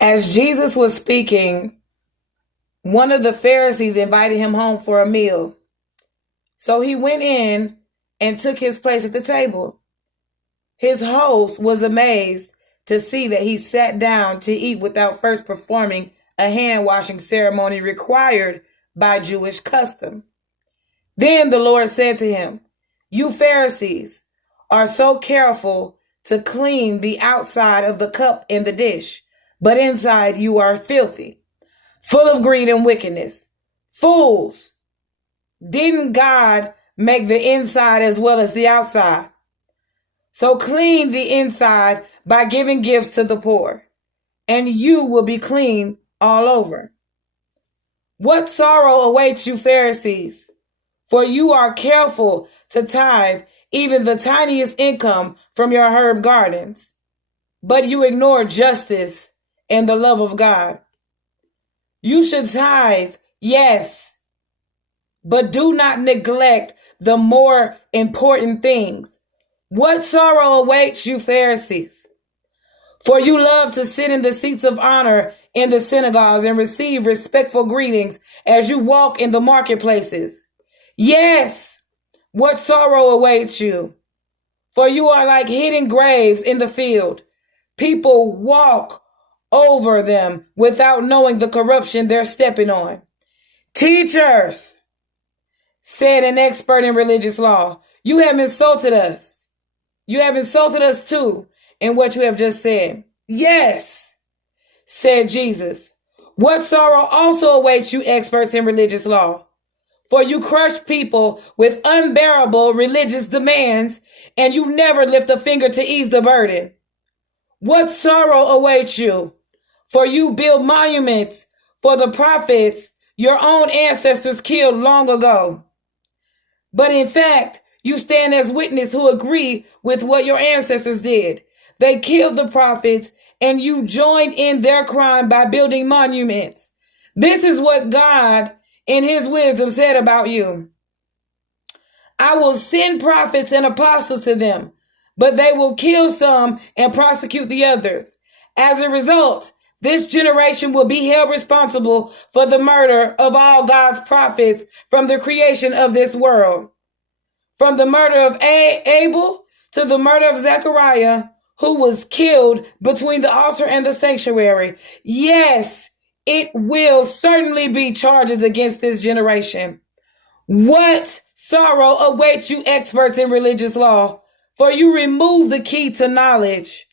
As Jesus was speaking, one of the Pharisees invited him home for a meal. So he went in and took his place at the table. His host was amazed to see that he sat down to eat without first performing a hand-washing ceremony required by Jewish custom. Then the Lord said to him, "You Pharisees are so careful to clean the outside of the cup and the dish, but inside you are filthy, full of greed and wickedness. Fools! Didn't God make the inside as well as the outside? So clean the inside by giving gifts to the poor, and you will be clean all over. What sorrow awaits you, Pharisees, for you are careful to tithe even the tiniest income from your herb gardens, but you ignore justice and the love of God. You should tithe, yes, but do not neglect the more important things. What sorrow awaits you, Pharisees? For you love to sit in the seats of honor in the synagogues and receive respectful greetings as you walk in the marketplaces. Yes, what sorrow awaits you? For you are like hidden graves in the field. People walk over them without knowing the corruption they're stepping on. Teachers, said an expert in religious law, you have insulted us. You have insulted us too in what you have just said. Yes, said Jesus. What sorrow also awaits you, experts in religious law? For you crush people with unbearable religious demands, and you never lift a finger to ease the burden. What sorrow awaits you? For you build monuments for the prophets your own ancestors killed long ago. But in fact, you stand as witness who agree with what your ancestors did. They killed the prophets, and you joined in their crime by building monuments. This is what God, in his wisdom, said about you. I will send prophets and apostles to them, but they will kill some and prosecute the others. As a result, this generation will be held responsible for the murder of all God's prophets from the creation of this world. From the murder of Abel to the murder of Zechariah, who was killed between the altar and the sanctuary. Yes, it will certainly be charges against this generation. What sorrow awaits you, experts in religious law? For you remove the key to knowledge.